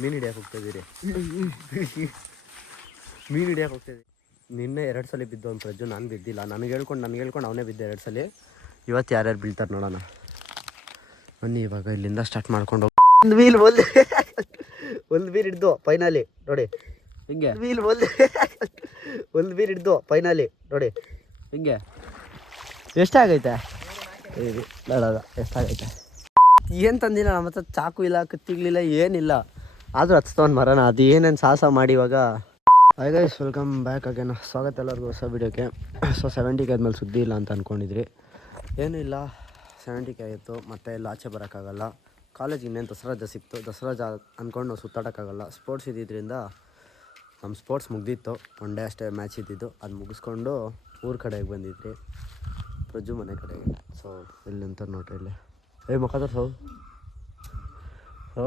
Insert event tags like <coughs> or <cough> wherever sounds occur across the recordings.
ಮೀನು ಹಿಡಿಯಕ್ಕೆ ಹೋಗ್ತಾ ಇದ್ದೀರಿ ಮೀನು ಹಿಡಿಯಕ್ಕೆ ಹೋಗ್ತಾ ಇದ್ದೀರಿ ನಿನ್ನೆ ಎರಡು ಸಲ ಬಿದ್ದು ಒಂದು ಪ್ರಜ್ಜು ನಾನು ಬಿದ್ದಿಲ್ಲ. ನನಗೆ ಹೇಳ್ಕೊಂಡು ನನಗೆ ಹೇಳ್ಕೊಂಡು ಅವನೇ ಬಿದ್ದೆ ಎರಡು ಸಲ. ಇವತ್ತು ಯಾರ್ಯಾರು ಬೀಳ್ತಾರೆ ನೋಡೋಣ. ಬನ್ನಿ ಇವಾಗ ಇಲ್ಲಿಂದ ಸ್ಟಾರ್ಟ್ ಮಾಡ್ಕೊಂಡು ಒಂದು ವೀಲ್ ಒಂದು ಒಂದು ಬೀರ್ ಹಿಡ್ದು ಫೈನಲಿ ನೋಡಿ. ಹಿಂಗೆ? ವೀಲ್ ಒಂದು ಒಂದು ಬೀರ್ ಹಿಡ್ದು ಫೈನಲಿ ನೋಡಿ. ಹಿಂಗೆ? ಎಷ್ಟಾಗೈತೆ? ಬೇಡ ಎಷ್ಟಾಗೈತೆ? ಏನು ತಂದಿಲ್ಲ ನಮ್ಮ ಹತ್ರ ಚಾಕು ಇಲ್ಲ ಕತ್ತಿಗಳಿಲ್ಲ ಏನಿಲ್ಲ. ಆದರೂ ಹಚ್ತವನ್ ಮರನ, ಅದು ಏನೇನು ಸಾಹಸ ಮಾಡಿ ಇವಾಗ? Hi guys welcome back again ಸ್ವಾಗತ ಎಲ್ಲರಿಗೂ ಹೊಸ ವೀಡಿಯೋಕ್ಕೆ. ಸೊ ಸೆವೆಂಟಿ ಕೆ ಆದ್ಮೇಲೆ ಸುದ್ದಿ ಇಲ್ಲ ಅಂತ ಅಂದ್ಕೊಂಡಿದ್ರಿ ಏನೂ ಇಲ್ಲ ಸೆವೆಂಟಿ ಕೆ ಆಯಿತು ಮತ್ತೆ ಎಲ್ಲ ಆಚೆ ಬರೋಕ್ಕಾಗಲ್ಲ. ಕಾಲೇಜ್ ಇನ್ನೇನು ದಸರಾ ಜ ಸಿಕ್ತು. ದಸರಾ ಜಾ ಅಂದ್ಕೊಂಡು ನಾವು ಸುತ್ತಾಡೋಕ್ಕಾಗಲ್ಲ. ಸ್ಪೋರ್ಟ್ಸ್ ಇದ್ದಿದ್ದರಿಂದ ನಮ್ಮ ಸ್ಪೋರ್ಟ್ಸ್ ಮುಗ್ದಿತ್ತು. ಒನ್ ಡೇ ಅಷ್ಟೇ ಮ್ಯಾಚ್ ಇದ್ದಿದ್ದು. ಅದು ಮುಗಿಸ್ಕೊಂಡು ಊರ ಕಡೆಗೆ ಬಂದಿದ್ರಿ. ಪ್ರಜ್ಜು ಮನೆ ಕಡೆಗೆ. ಸೊ ಇಲ್ಲಿ ಅಂತ ನೋಡ್ರಿ ಇಲ್ಲಿ. ಏ, ಮುಖ ಸೌ ಸೊ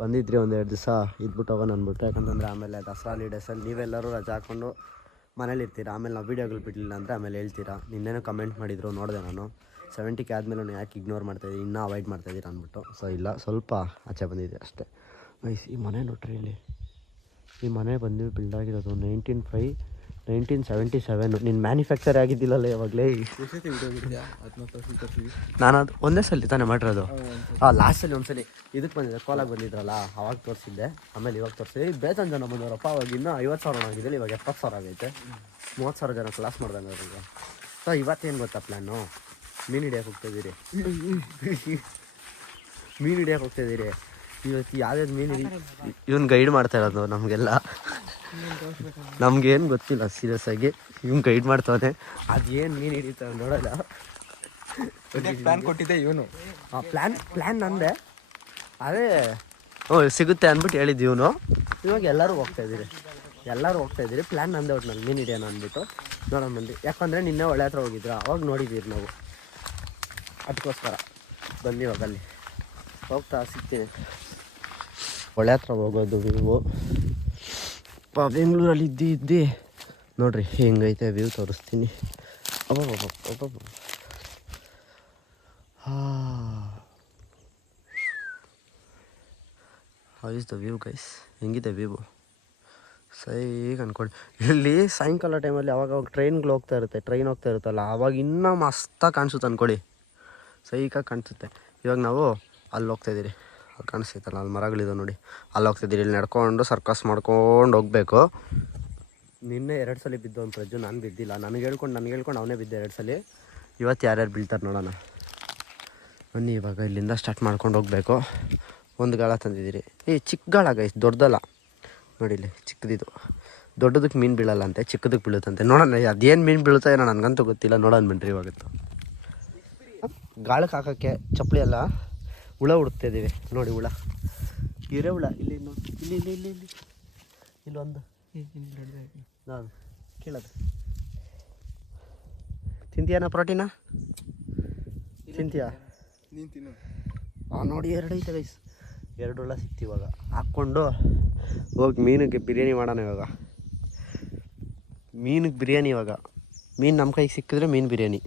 ಬಂದಿದ್ರಿ ಒಂದೆರಡು ದಿವಸ ಇದ್ಬಿಟ್ಟು ಹೋಗೋಣ ಅಂದ್ಬಿಟ್ಟು. ಯಾಕಂತಂದರೆ ಆಮೇಲೆ ದಸರಾ ಲೀಡರ್ಸಲ್ಲಿ ನೀವೆಲ್ಲರೂ ರಜಾ ಹಾಕ್ಕೊಂಡು ಮನೇಲಿ ಇರ್ತೀರಾ? ಆಮೇಲೆ ನಾವು ವೀಡಿಯೋಗಳು ಬಿಡಲಿಲ್ಲ ಅಂದರೆ ಆಮೇಲೆ ಹೇಳ್ತೀರಾ? ನಿನ್ನೇನೋ ಕಮೆಂಟ್ ಮಾಡಿದ್ರು, ನೋಡಿದೆ ನಾನು. ಸೆವೆಂಟಿಗೆ ಆದಮೇಲೆ ನಾನು ಯಾಕೆ ಇಗ್ನೋರ್ ಮಾಡ್ತಾಯಿದ್ದೀನಿ ಇನ್ನೂ ಅವಾಯ್ಡ್ ಮಾಡ್ತಾಯಿದ್ದೀರಾ ಅಂದ್ಬಿಟ್ಟು. ಸೊ ಇಲ್ಲ, ಸ್ವಲ್ಪ ಆಚೆ ಬಂದಿದೆ ಅಷ್ಟೇ. ಈ ಮನೆ ನೋಡ್ರಿ ಇಲ್ಲಿ. ಈ ಮನೆ ಬಂದು ಬಿಲ್ಡ್ ಆಗಿರೋದು nineteen five nineteen seventy seven. ನೀನು ಮ್ಯಾನುಫ್ಯಾಕ್ಚರ್ ಆಗಿದ್ದಿಲ್ಲಲ್ಲ ಯಾವಾಗಲೇ? ನಾನು ಅದು ಒಂದೇ ಸಲ ತಾನೇ ಮಾಡಿರೋದು. ಹಾಂ ಲಾಸ್ಟಲ್ಲಿ ಒಂದ್ಸಲಿ. ಇದಕ್ಕೆ ಬಂದಿದ್ದೆ ಕೋಲಾಗಿ ಬಂದಿದ್ರಲ್ಲ ಅವಾಗ ತೋರಿಸಿದ್ದೆ. ಆಮೇಲೆ ಇವಾಗ ತೋರಿಸಿದೆ. ಬೇಜಾನ್ ಜನ ಬಂದವರಪ್ಪ ಅವಾಗ ಇನ್ನೂ ಐವತ್ತು ಸಾವಿರ ಆಗಿದೆ ಇವಾಗ ಎಪ್ಪತ್ತು ಸಾವಿರ ಆಗೈತೆ. ಮೂವತ್ತು ಸಾವಿರ ಜನ ಕ್ಲಾಸ್ ಮಾಡ್ದಂಗೆ ಅವ್ರಿಗೆ ಸೊ ಇವತ್ತೇನು ಗೊತ್ತಾ ಪ್ಲ್ಯಾನು ಮೀನು ಹಿಡಿಯೋಕೆ ಹೋಗ್ತಾಯಿದ್ದೀರಿ ಮೀನು ಹಿಡಿಯೋಕೆ ಹೋಗ್ತಾಯಿದ್ದೀರಿ ಇವತ್ತು ಯಾವ್ಯಾವ್ದು ಮೀನು ಇವನ್ ಗೈಡ್ ಮಾಡ್ತಾ ಇರೋದು ನಮಗೆಲ್ಲ. ನಮ್ಗೇನು ಗೊತ್ತಿಲ್ಲ ಸೀರಿಯಸ್ ಆಗಿ. ಇವ್ನು ಗೈಡ್ ಮಾಡ್ತಾನೆ ಅದೇನು ಮೀನು ಹಿಡಿತಾವೆ ನೋಡಲ್ಲ. ಪ್ಲಾನ್ ಕೊಟ್ಟಿದ್ದೆ ಇವನು? ಆ ಪ್ಲ್ಯಾನ್ ಪ್ಲ್ಯಾನ್ ನಂದೆ. ಅದೇ ಓ ಸಿಗುತ್ತೆ ಅಂದ್ಬಿಟ್ಟು ಹೇಳಿದ್ದು ಇವನು. ಇವಾಗ ಎಲ್ಲರೂ ಹೋಗ್ತಾ ಇದ್ದೀರಿ. ಎಲ್ಲರೂ ಹೋಗ್ತಾ ಇದ್ದೀರಿ. ಪ್ಲ್ಯಾನ್ ನಂದೆ ಒಟ್ಟು ಮೀನು ಹಿಡಿಯೋಣ ಅಂದ್ಬಿಟ್ಟು. ನೋಡೋಣ ಬಂದು ಯಾಕಂದರೆ ನಿನ್ನೆ ಒಳ್ಳೆ ಹತ್ರ ಹೋಗಿದ್ರ. ಅವಾಗ ನೋಡಿದ್ದೀರಿ ನಾವು. ಅದಕ್ಕೋಸ್ಕರ ಬನ್ನಿ ಇವಾಗ ಅಲ್ಲಿ. ಹೋಗ್ತಾ ಸಿಗ್ತೀನಿ. ಒಳ್ಳೆ ಹತ್ರ ಹೋಗೋದು ವ್ಯೂ ಪಾ ಬೆಂಗಳೂರಲ್ಲಿ ಇದ್ದು, ಇದ್ದಿ. ನೋಡ್ರಿ, ಹೆಂಗೈತೆ ವ್ಯೂ ತೋರಿಸ್ತೀನಿ. ಅಬ್ಬಬ್ಬಬ್ಬಬ್ಬ how. Is the view guys ಹೆಂಗಿದೆ ವ್ಯೂ ಸೈಗ್ ಅನ್ಕೊಂಡು ಇಲ್ಲಿ ಸಾಯಂಕಾಲ ಟೈಮಲ್ಲಿ ಅವಾಗ ಅವಾಗ ಟ್ರೈನ್ಗಳು ಹೋಗ್ತಾ ಇರುತ್ತೆ ಟ್ರೈನ್ ಹೋಗ್ತಾ ಇರುತ್ತಲ್ಲ, ಅವಾಗ ಇನ್ನೂ ಮಸ್ತಾಗಿ ಕಾಣಿಸುತ್ತೆ ಅನ್ಕೊಳ್ಳಿ. ಸೈಕಾಗಿ ಕಾಣಿಸುತ್ತೆ. ಇವಾಗ ನಾವು ಅಲ್ಲಿ ಹೋಗ್ತಾ ಇದ್ದೀರಿ. ಕಾಣಿಸ್ತೈತಲ್ಲ, ಅಲ್ಲಿ ಮರಗಳಿದಾವೆ ನೋಡಿ. ಅಲ್ಲಿ ಹೋಗ್ತಿದ್ದೀರಿ, ಇಲ್ಲಿ ನಡ್ಕೊಂಡು ಸರ್ಕಸ್ ಮಾಡ್ಕೊಂಡು ಹೋಗಬೇಕು. ನಿನ್ನೆ ಎರಡು ಸಲ ಬಿದ್ದು ಒಂದು ಪ್ರಜ್ಜು ನಾನು ಬಿದ್ದಿಲ್ಲ. ನನಗೆ ಹೇಳ್ಕೊಂಡು ನನಗೆ ಹೇಳ್ಕೊಂಡು ಅವನೇ ಬಿದ್ದೆ ಎರಡು ಸಲ. ಇವತ್ತು ಯಾರ್ಯಾರು ಬೀಳ್ತಾರೆ ನೋಡೋಣ. ಬನ್ನಿ, ಇವಾಗ ಇಲ್ಲಿಂದ ಸ್ಟಾರ್ಟ್ ಮಾಡ್ಕೊಂಡು ಹೋಗಬೇಕು. ಒಂದು ಗಾಳ ತಂದಿದ್ದೀರಿ. ಏ ಚಿಕ್ಕ ಗಾಳ ಗೈಸ್ ದೊಡ್ಡದಲ್ಲ. ನೋಡಿ ಇಲ್ಲಿ, ಚಿಕ್ಕದಿದು. ದೊಡ್ಡದಕ್ಕೆ ಮೀನು ಬೀಳಲ್ಲ ಅಂತೆ ಚಿಕ್ಕದಕ್ಕೆ ಬೀಳುತ್ತಂತೆ. ನೋಡೋಣ, ಅದೇನು ಮೀನು ಬೀಳುತ್ತೆ ಏನೋ ನನಗಂತೂ ಗೊತ್ತಿಲ್ಲ. ನೋಡೋಣ ಬನ್ನಿರಿ ಇವಾಗತ್ತು ಗಾಳಕ್ಕೆ ಹಾಕೋಕ್ಕೆ ಚಪ್ಪಲಿ ಎಲ್ಲ ಹುಳ ಹುಡುಕ್ತಿದ್ದೀವಿ ನೋಡಿ ಹುಳ. ಹೀರೆ ಹುಳ. ಇಲ್ಲಿ ನೋಡಿ ಇಲ್ಲಿ ಇಲ್ಲಿ ಇಲ್ಲಿ ಇಲ್ಲಿ. ಇಲ್ಲೊಂದು ನಾನು ಕೇಳೋದು. ತಿಂತೀಯಾನ ಪ್ರೋಟೀನ? ತಿಂತೀಯಾ? ಆ ನೋಡಿ ಎರಡು ಐತೆ ಗೈಸ್ ಎರಡು ಹುಳ ಸಿಕ್ತು ಇವಾಗ. ಹಾಕ್ಕೊಂಡು ಹೋಗಿ ಮೀನಿಗೆ ಬಿರಿಯಾನಿ ಮಾಡೋಣ ಇವಾಗ. ಮೀನಿಗೆ ಬಿರಿಯಾನಿ ಇವಾಗ. ಮೀನು ನಮ್ಮ ಕೈಗೆ ಸಿಕ್ಕಿದ್ರೆ ಮೀನು ಬಿರಿಯಾನಿ.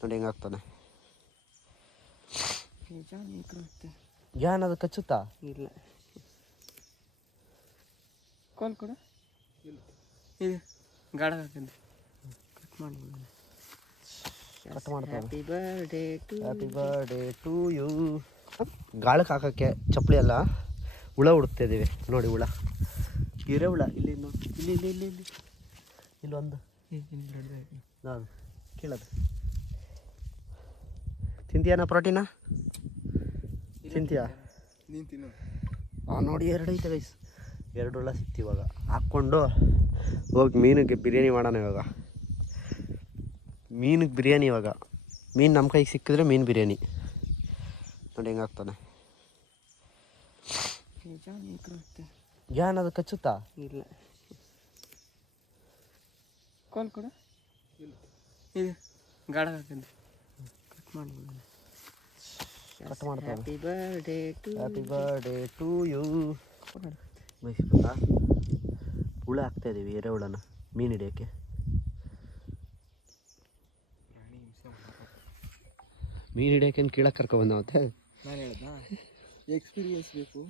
ನೋಡಿ ಹೆಂಗಾಗ್ತಾನೆ. ಏನ್ ಅದು ಕಚ್ಚುತ್ತಾ? ಇಲ್ಲ. ಕಾಲ್ ಕೊಡು. ಇದು. ಹಾಕಿದ್ದು ಕಟ್ ಮಾಡಿ ಕಟ್ ಮಾಡ್ತಾನೆ happy birthday to happy birthday to you ಗಾಳಕ್ಕೆ ಹಾಕೋಕ್ಕೆ ಚಪ್ಪಲಿ ಅಲ್ಲ ಹುಳ ಹುಡುಕ್ತಿದ್ದೀವಿ ನೋಡಿ ಹುಳ. ಇರೋ ಹುಳ. ಇಲ್ಲಿ ನೋಡಿ. ಇಲ್ಲಿ ಇಲ್ಲಿ ಇಲ್ಲಿ ಇಲ್ಲಿ. ಇಲ್ಲೊಂದು ನಾನು ಕೇಳೋದು. ತಿಂತೀಯನ ಪ್ರೋಟೀನ? ತಿಂತೀಯಾ ನೀನು ತಿನ್ನು. ಆ ನೋಡಿ ಎರಡು ಐತೆ ಗೈಸ್ ಎರಡು ಸಿಕ್ತಿ ಸಿಕ್ತು ಇವಾಗ. ಹಾಕ್ಕೊಂಡು ಹೋಗಿ ಮೀನಿಗೆ ಬಿರಿಯಾನಿ ಮಾಡೋಣ ಇವಾಗ. ಮೀನಿಗೆ ಬಿರಿಯಾನಿ ಇವಾಗ. ಮೀನು ನಮ್ಮ ಕೈಗೆ ಸಿಕ್ಕಿದ್ರೆ ಮೀನು ಬಿರಿಯಾನಿ. ನೋಡಿ ಹೆಂಗಾಗ್ತಾನೆ ಏನ್ ಅದು ಕಚ್ಚುತ್ತಾ? ಇಲ್ಲ. ಕಾಲ್ ಕೊಡು. ಇದು. ಗಾಢ ಹಾಕಿದ್ದು ಕಟ್ ಮಾಡಿ. ಕಟ್ ಮಾಡ್ತಾರೆ happy birthday to happy birthday to you ಹುಳ ಹಾಕ್ತಾ ಇದೀವಿ ಎರೆಹುಳನ ಮೀನು ಹಿಡಿಯೋಕ್ಕೆ. ಮೀನು ಹಿಡಿಯೋಕೆ ಕೀಳಕ್ಕೆ ಕರ್ಕೊಬಂದವತ್ತೆ ನಾನು ಹೇಳ್ದಾ ಎಕ್ಸ್ಪೀರಿಯನ್ಸ್ ಬೇಕು.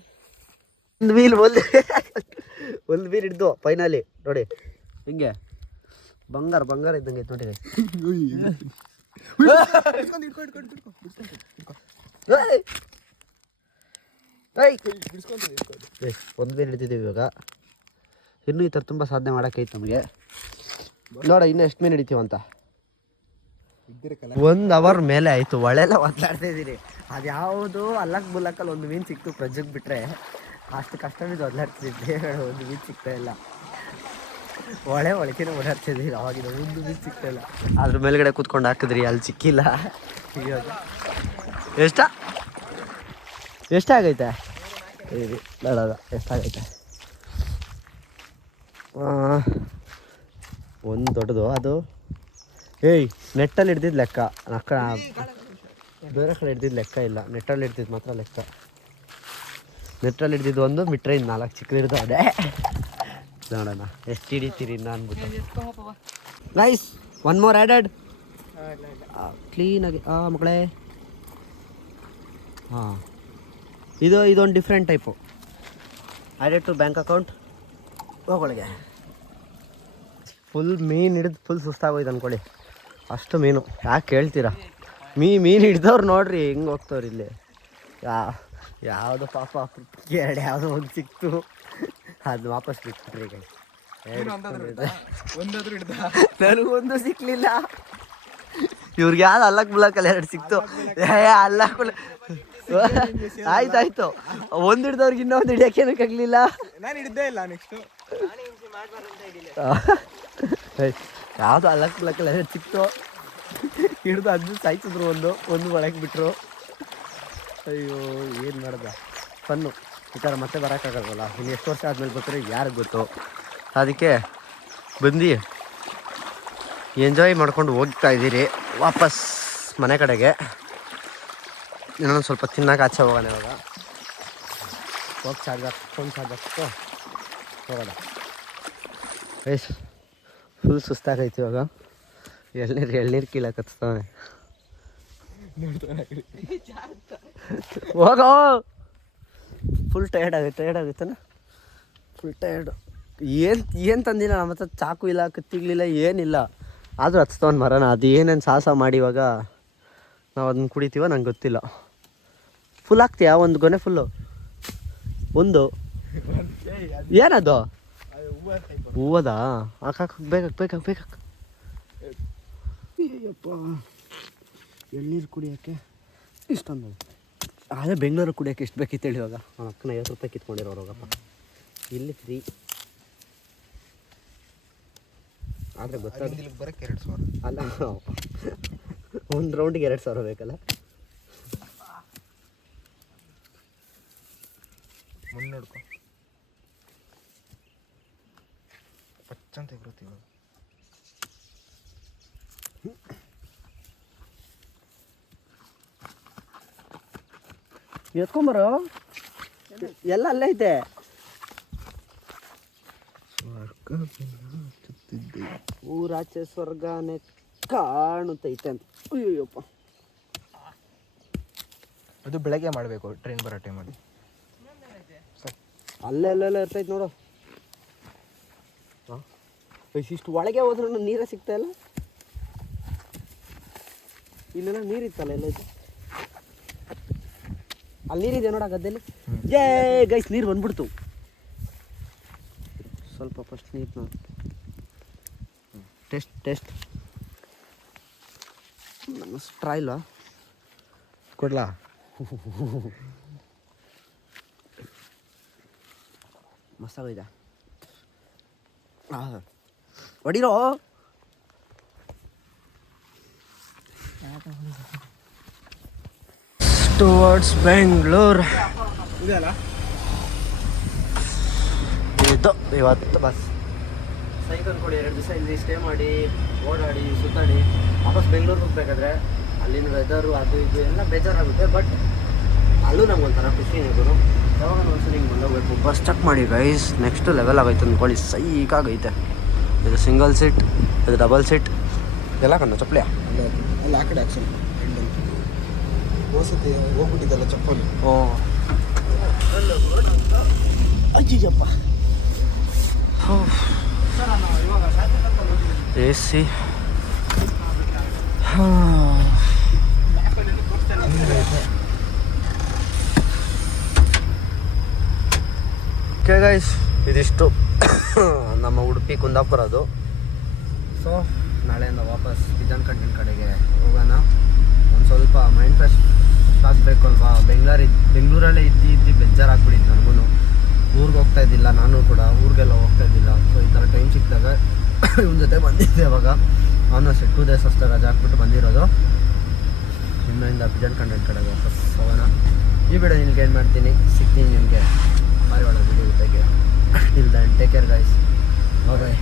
ಒಂದು ಮೀನು ಒಂದು ಒಂದು ಮೀನು ಹಿಡ್ದು ಫೈನಲಿ ನೋಡಿ ಹಿಂಗೆ. ಬಂಗಾರ ಬಂಗಾರ ಇದ್ದಂಗೆ ಐತೆ ನೋಡಿ <laughs> <laughs> ಒಂದು ಬೇರೆ ಹಿಡಿತಿದ್ದೀವಿ ಇವಾಗ. ಇನ್ನೂ ಈ ಥರ ತುಂಬ ಸಾಧನೆ ಮಾಡೋಕ್ಕೈತೆ ನಮಗೆ. ನೋಡ ಇನ್ನೂ ಎಷ್ಟು ಮೀನು ಹಿಡಿತೀವಂತ ಒಂದು ಅವರ್ ಮೇಲೆ ಆಯಿತು. ಒಳ್ಳೆಲ್ಲ ಒದ್ದಾಡ್ತಾ ಇದ್ದೀನಿ ಅದು ಯಾವುದು ಅಲ್ಲಕ್ ಬುಲ್ಲಕ್ಕಲ್ಲಿ ಒಂದು ಮೀನು ಸಿಕ್ತು ಪ್ರಜಗ್ ಬಿಟ್ಟರೆ ಅಷ್ಟು ಕಷ್ಟ ಬಿದ್ದು ಒದ್ದಾಡ್ತಿದ್ದೆ ಒಂದು ಮೀನು ಸಿಗ್ತಾ ಇಲ್ಲ. ಒಳೆ ಒಳಕೆನೆ ಓಡಾಡ್ತಿದ್ದೀರಿ. ಅವಾಗಿನ ಒಂದು ಮೀನು ಸಿಗ್ತಾ ಇಲ್ಲ. ಅದ್ರ ಮೇಲ್ಗಡೆ ಕೂತ್ಕೊಂಡು ಹಾಕಿದ್ರಿ ಅಲ್ಲಿ ಸಿಕ್ಕಿಲ್ಲ. ಇವಾಗ. ಎಷ್ಟ? ಎಷ್ಟಾಗೈತೆ? ಬೇಡ ಎಷ್ಟಾಗೈತೆ? ಒಂದು ದೊಡ್ಡದು ಅದು? ಏಯ್ ನೆಟ್ಟಲ್ಲಿ ಹಿಡ್ದಿದ್ದು ಲೆಕ್ಕ. ಅಕ್ಕ ಬೇರೆ ಕಡೆ ಹಿಡ್ದಿದ್ದು ಲೆಕ್ಕ ಇಲ್ಲ. ನೆಟ್ಟಲ್ಲಿ ಹಿಡ್ದಿದ್ದು ಮಾತ್ರ ಲೆಕ್ಕ. ನೆಟ್ಟಲ್ಲಿ ಹಿಡ್ದಿದ್ದು ಒಂದು ಬಿಟ್ರೆ ಇನ್ನು ನಾಲ್ಕು ಚಿಕ್ಕ ಹಿಡ್ದು ಅದೇ ನೋಡೋಣ. ಎಷ್ಟು ಹಿಡಿತೀರಿ ಇನ್ನು ಅಂದ್ಬಿಟ್ಟು ನೈಸ್ ಒನ್ ಮೋರ್ ಆ್ಯಡೆಡ್ ಕ್ಲೀನಾಗಿ ಆ ಮಕ್ಕಳೇ ಹಾಂ. ಇದು ಇದೊಂದು different type added to bank account ಹೋಗೊಳಗೆ. Full ಮೀನು ಹಿಡಿದು ಫುಲ್ ಸುಸ್ತಾಗೋಯ್ತು ಅಂದ್ಕೊಳ್ಳಿ ಅಷ್ಟು ಮೀನು. ಯಾಕೆ ಕೇಳ್ತೀರಾ? ಮೀ ಮೀನು ಹಿಡ್ದವ್ರು ನೋಡ್ರಿ ಹೆಂಗೆ ಹೋಗ್ತವ್ರು ಇಲ್ಲಿ. ಯಾ ಯಾವುದು ಪಾಪ ಎರಡು ಯಾವುದೋ ಒಂದು ಸಿಕ್ತು. ಅದು ವಾಪಸ್ ಬಿಟ್ಬಿಟ್ರಿ ಈಗ ನನಗೊಂದು ಸಿಕ್ಲಿಲ್ಲ. ಇವ್ರಿಗೆ ಯಾವ್ದು ಅಲ್ಲಕ್ ಬುಲಕ್ಕಲ್ಲ ಎರಡು ಸಿಕ್ತು. ಏ ಅಲ್ಲಕ್ ಬುಲ <laughs> ಆಯ್ತಾಯ್ತು ಒಂದ್ ಹಿಡ್ದವ್ರಿಗೆ ಇನ್ನೊಂದು ಹಿಡಿಯೋಕೆ ಆಗ್ಲಿಲ್ಲ ನಾನು ಹಿಡ್ದೇ ಇಲ್ಲ ನೆಕ್ಸ್ಟ್ <laughs> ಯಾವುದು ಅಲ್ಲಕ್ ಬುಲಕಲ್ಲ ಚಿಕ್ಕೋ. ಸಿಕ್ತು ಹಿಡ್ದು ಅದು ಸಾಯ್ತಿದ್ರು ಒಂದು ಒಂದು ಒಳಗೆ ಬಿಟ್ರು. ಅಯ್ಯೋ ಏನು ಮಾಡ್ದ? ಫನ್ನು. ಈ ಥರ ಮತ್ತೆ ಬರೋಕ್ಕಾಗಲ್ವಲ್ಲ? ಇನ್ನು ಎಷ್ಟು ವರ್ಷ ಆದಮೇಲೆ ಬರ್ತಾರೆ ಯಾರಿಗೆ ಗೊತ್ತು? ಅದಕ್ಕೆ ಬಂದು ಎಂಜಾಯ್ ಮಾಡ್ಕೊಂಡು ಹೋಗ್ತಾ ಇದ್ದೀರಿ. ವಾಪಸ್ ಮನೆ ಕಡೆಗೆ. ಇನ್ನೊಂದು ಸ್ವಲ್ಪ ತಿನ್ನಕ್ಕೆ ಆಚೆ ಹೋಗೋಣ ಇವಾಗ. ಹೋಗಿ ಚಾರ್ಜ್ ಹಾಕಿ ಫೋನ್ ಚಾರ್ಜ್ ಹಾಕ್ಬಿಟ್ಟು ಹೋಗೋಣ. ಏಯ್ ಫುಲ್ ಸುಸ್ತಾಗೈತಿ ಇವಾಗ. ಎಳ್ನೀರು ಎಳ್ನೀರು ಕೀಳಕತ್ತವೆ ಹೋಗೋ! ಫುಲ್ ಟಯರ್ಡ್ ಆಗುತ್ತೆ ಟಯರ್ಡ್ ಆಗುತ್ತಾನ ಫುಲ್ ಟಯರ್ಡು ಏನು ಏನು ತಂದಿಲ್ಲ? ನಮ್ಮ ಹತ್ರ ಚಾಕು ಇಲ್ಲ ಕತ್ತಿಗಳಿಲ್ಲ ಏನಿಲ್ಲ. ಆದರೂ ಹಚ್ತವನ್ ಮರನ. ಅದು ಏನೇನು ಸಾಹಸ ಮಾಡಿ ಇವಾಗ ನಾವು ಅದನ್ನ ಕುಡಿತೀವೋ ನಂಗೆ ಗೊತ್ತಿಲ್ಲ. ಫುಲ್ ಆಗ್ತೀಯಾ? ಒಂದು ಗೊನೆ ಫುಲ್ಲು ಒಂದು. ಏನದು? ಹೂವದಾ? ಹಾಕಾಕ ಬೇಕಾಕ್ ಬೇಕಾಕ್ ಬೇಕಾಕ್ ಅಯ್ಯಪ್ಪ ಎಳ್ನೀರು ಕುಡಿಯೋಕ್ಕೆ ಇಷ್ಟೊಂದು. ಅದೇ ಬೆಂಗಳೂರು ಕುಡಿಯೋಕ್ಕೆ ಎಷ್ಟು ಬೇಕಿತ್ತು ಹೇಳಿ ಇವಾಗ? ಹಾಂ ಅಕ್ಕನ ಐವತ್ತು ರೂಪಾಯಿ ಕಿತ್ಕೊಂಡಿರೋರು ಹೋಗಪ್ಪ ಇಲ್ಲಿ ಫ್ರೀ ಆದರೆ ಗೊತ್ತಾಗ ಬರಕ್ಕೆ ಎರಡು ಸಾವಿರ. ಅಲ್ಲ ಒಂದು ರೌಂಡಿಗೆ ಎರಡು ಸಾವಿರ ಬೇಕಲ್ಲ? ಮುಂದೆ ನೋಡ್ಕೊ. ಪಚ್ಚಂತ ಬರುತ್ತೆ ಇವಾಗ. ಎತ್ಕೊಂಬರು? ಎಲ್ಲ ಅಲ್ಲೇ ಐತೆ. ಊರಾಚೆ ಸ್ವರ್ಗನೆ ಕಾಣುತ್ತೈತೆ ಅಂತ. ಅಯ್ಯಪ್ಪ ಅದು ಬೆಳಗ್ಗೆ ಮಾಡಬೇಕು ಟ್ರೈನ್ ಬರೋ ಟೈಮಲ್ಲಿ ಅಲ್ಲೇ ಅಲ್ಲೆಲ್ಲ ಇರ್ತೈತೆ ನೋಡು. ಹಾಂ? ಇಷ್ಟು ಒಳಗೆ ಹೋದ್ರೂ ನೀರೇ ಸಿಗ್ತಾ ಇಲ್ಲ? ಇಲ್ಲೆಲ್ಲ ನೀರಿತ್ತಲ್ಲ ಎಲ್ಲ ಅಲ್ಲಿ ನೀರಿದೆ ನೋಡ ಗದ್ದೆಲಿ? ಏ ಗೈಸ್ ನೀರು ಬಂದ್ಬಿಡ್ತು. ಸ್ವಲ್ಪ ಫಸ್ಟ್ ನೀರು ನೋಡಿ ಟೆಸ್ಟ್ ಟೆಸ್ಟ್. ನಮ್ಮ ಸ್ಟ್ರೈಲ್ವಾ ಕೊಡ್ಲಾ? <laughs> ಮಸ್ತಾಗೈತೆ ಹೊಡಿರೋ. ಟುವರ್ಡ್ಸ್ ಬೆಂಗಳೂರು ಇದೆಯಲ್ಲ? ಇದು ಇವತ್ತು ಬಸ್ ಸೈಕಲ್ ಕೊಡಿ ಎರಡು ದಿವಸ ಇಲ್ಲಿ ಸ್ಟೇ ಮಾಡಿ ಓಡಾಡಿ ಸುತ್ತಾಡಿ ವಾಪಸ್ ಬೆಂಗಳೂರಿಗೆ ಹೋಗ್ಬೇಕಾದ್ರೆ ಅಲ್ಲಿನ ವೆದರು ಅದು ಇದು ಎಲ್ಲ ಬೇಜಾರಾಗುತ್ತೆ ಬಟ್ ಅಲ್ಲೂ ನಮ್ಗೆ ಒಂಥರ ಖುಷಿ ಇದ್ರು ಯಾವಾಗ ಒಂದ್ಸಲ ಹಿಂಗೆ ಬಂದೋಗ್ಬೇಕು ಬಸ್ ಚೆಕ್ ಮಾಡಿ ಗೈಸ್ ನೆಕ್ಸ್ಟ್ ಲೆವೆಲ್ ಆಗೈತೆ ಅಂದ್ಕೊಳ್ಳಿ. ಸೈಕಾಗೈತೆ ಇದು ಸಿಂಗಲ್ ಸೀಟ್ ಇದು ಡಬಲ್ ಸೀಟ್ ಎಲ್ಲ ಕಣ್ಣು ಚಪ್ಪಲಿಯ ಅಲ್ಲ ಆ ಕಡೆ ಹಾಕ್ಸಲ್ಲ ಹೋಸತಿ ಹೋಗ್ಬಿಟ್ಟಿದ್ದಲ್ಲ ಚಪ್ಪಲಿ. ಓ. ಅಜ್ಜಿಯಪ್ಪ ಎ ಸಿ. ಓಕೆ ಗೈಸ್ ಇದಿಷ್ಟು. ನಮ್ಮ ಉಡುಪಿ ಕುಂದಾಪುರ ಅದು. ಸೊ ನಾಳೆಯಿಂದ ವಾಪಸ್ ಬಿಜಾನ್ ಕಂಟಿನ ಕಡೆಗೆ ಹೋಗೋಣ. ಒಂದು ಸ್ವಲ್ಪ ಮೈಂಡ್ ಫ್ರೆಶ್ ಆಗಬೇಕು ಅಲ್ವಾ? ಬೆಂಗಳೂರು ಬೆಂಗಳೂರಲ್ಲೇ ಇದ್ದು ಇದ್ದು ಬೇಜಾರಾಗ್ಬಿಟ್ಟಿದ್ದು ನನಗೂ ಊರಿಗೆ ಹೋಗ್ತಾ ಇದ್ದಿಲ್ಲ, ನಾನು ಕೂಡ. ಊರಿಗೆಲ್ಲ ಹೋಗ್ತಾ ಇದ್ದಿಲ್ಲ. ಸೊ ಈ ಥರ ಟೈಮ್ ಸಿಕ್ಕಿದಾಗ <coughs> ಇವನ ಜೊತೆ ಬಂದಿದ್ದೆ ಅವಾಗ. ಅವನು ಅಷ್ಟೇ ಟೂ ಡೇಸ್ ಅಷ್ಟೇ ರಜೆ ಹಾಕ್ಬಿಟ್ಟು ಬಂದಿರೋದು. ನಿಮ್ಮಿಂದ ಬಿಜನ್ ಕಂಟೆಂಟ್ ಕಡೆಗೆ ವಾಪಸ್ ಹೋಗೋಣ. ಈ ವಿಡಿಯೋ ನಿಮ್ಗೆ ಏನು ಮಾಡ್ತೀನಿ? ಸಿಗ್ತೀನಿ ನಿಮಗೆ. ಬಾರಿ ಒಳ್ಳೆ ವಿಡಿಯೋ ಜೊತೆಗೆ ಇಲ್ಲ ಟೇಕ್ ಕೇರ್ ಗೈಸ್ ಬಾಯ್